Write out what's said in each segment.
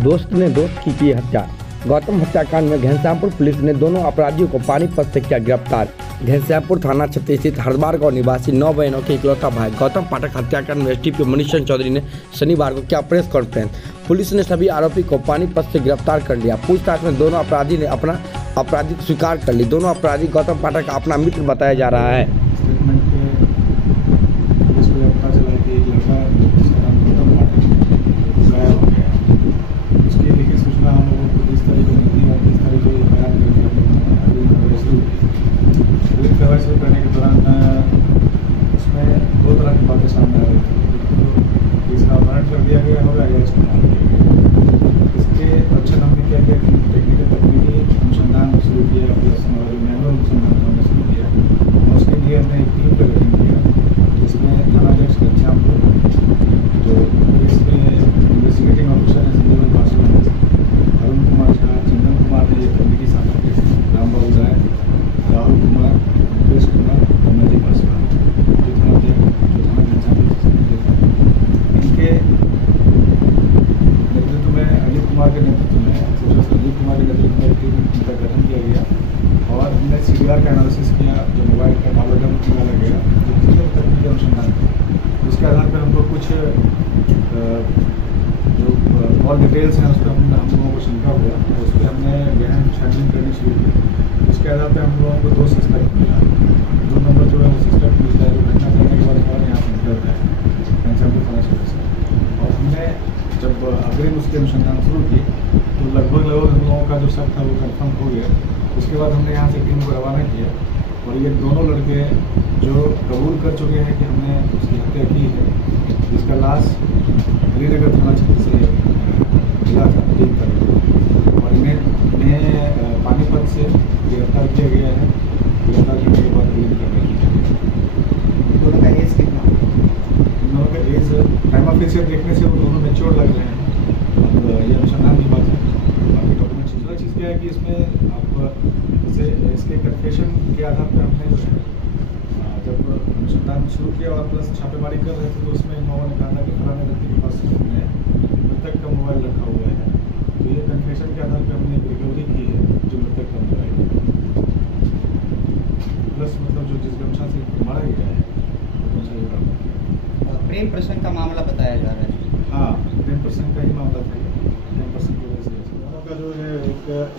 दोस्त ने दोस्त की हत्या। गौतम हत्याकांड में घनश्यामपुर पुलिस ने दोनों अपराधियों को पानीपत से किया गिरफ्तार। घनश्यामपुर थाना क्षेत्र स्थित हरबार गांव निवासी 9 बहनों के इकलौता भाई गौतम पाठक हत्याकांड में एसडीपीओ मनीष चंद्र चौधरी ने शनिवार को किया प्रेस कॉन्फ्रेंस। पुलिस ने सभी आरोपी को पानीपत से गिरफ्तार कर लिया। पूछताछ में दोनों अपराधी ने अपना अपराधी स्वीकार कर ली। दोनों अपराधी गौतम पाठक का अपना मित्र बताया जा रहा है। करने के दौरान उसमें 2 तरह की बातें सामने आ रही थी। इसका अपहरण कर दिया गया होगा या इसको मार दिया गया। इसके अच्छा हमने क्या किया कि टेक्निकल तकनीकी अनुसंधान शुरू किया, प्लस मैनुअल अनुसंधान हमने शुरू किया और उसके लिए हमने एक टीम का गठन किया जिसमें थानाध्यक्ष घनश्यामपुर, जो पुलिस के इन्वेस्टिगेटिंग ऑफिसर हैं संजीवन पासवान, अरुण कुमार झा, चंदन कुमार ने तकनीकी शाखा के रामबाबू राय, राहुल कुमार, मुकेश कुमार और नदी पासवान, जो थाना घनश्यामपुर इनके नेतृत्व में अजीत कुमार के नेतृत्व में अजीत कुमार के नेतृत्व में टीम का गठन किया गया और हमने CDR का एनालिसिस किया, जो मोबाइल का बायोडाटा निकाला गया, जो कितने तकनीकी अनुसंधान था। उसके आधार पर हमको कुछ जो कॉल डिटेल्स हैं उस पर हम लोगों को शंका हुआ, तो उस पर हमने गहन छानबीन करनी शुरू की। उसके आधार पर हम लोगों को 2 सस्पेक्ट मिला। 2 नंबर जो है वो सस्पेक्ट मिलता है जो घटना करने के बाद हमारे यहाँ से निकलता है घनश्यामपुर थाना क्षेत्र से। और हमने जब अग्रिम उसकी अनुसंधान शुरू की तो लगभग हम लोगों का जो शक था वो कन्फर्म हो गया। उसके बाद हमने यहाँ से टीम को रवाना किया और ये दोनों लड़के जो कबूल कर चुके हैं कि हमने उसकी हत्या की है, जिसका लाश हरिनगर थाना क्षेत्र से मिला था टीम का, और इन्हें पानीपत से गिरफ्तार किया गया है। गिरफ्तार करने के बाद गिरफ्तार कर लिया। दोनों का एज कितना? इन दोनों का एज प्राइमा फेसिस देखने से वो दोनों मैच्योर लग रहे हैं। अब ये अनुसंधान की बात है, बाकी डॉक्यूमेंट्स। दूसरा चीज़ क्या है कि इसमें आप जैसे इसके कन्फेशन के आधार पर हमने जो है जब अनुसंधान शुरू किया और प्लस छापेमारी कर रहे थे तो उसमें इन लोगों ने कहा था कि फलाने व्यक्ति के पास मृतक का मोबाइल रखा हुआ है। तो ये कन्फेशन के आधार पर हमने रिकवरी की है जो मृतक का मोबाइल प्लस मतलब जो जिस गमछा से मारा गया है प्रेम प्रसंग का मामला बताया जा रहा है। हाँ, प्रेम प्रसंग का ही मामला था। प्रेम प्रसंग की वजह से दोनों का जो है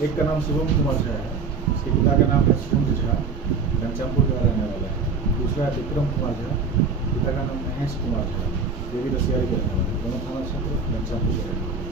एक का नाम शुभम कुमार झा है, उसके पिता का नाम है सुकुंज झा, घनश्यामपुर का रहने वाला है। दूसरा है विक्रम कुमार झा, पिता का नाम महेश कुमार झा, ये भी दसियारी का रहने वाला है। दोनों थाना क्षेत्र घनश्यामपुर के रहने वाले हैं।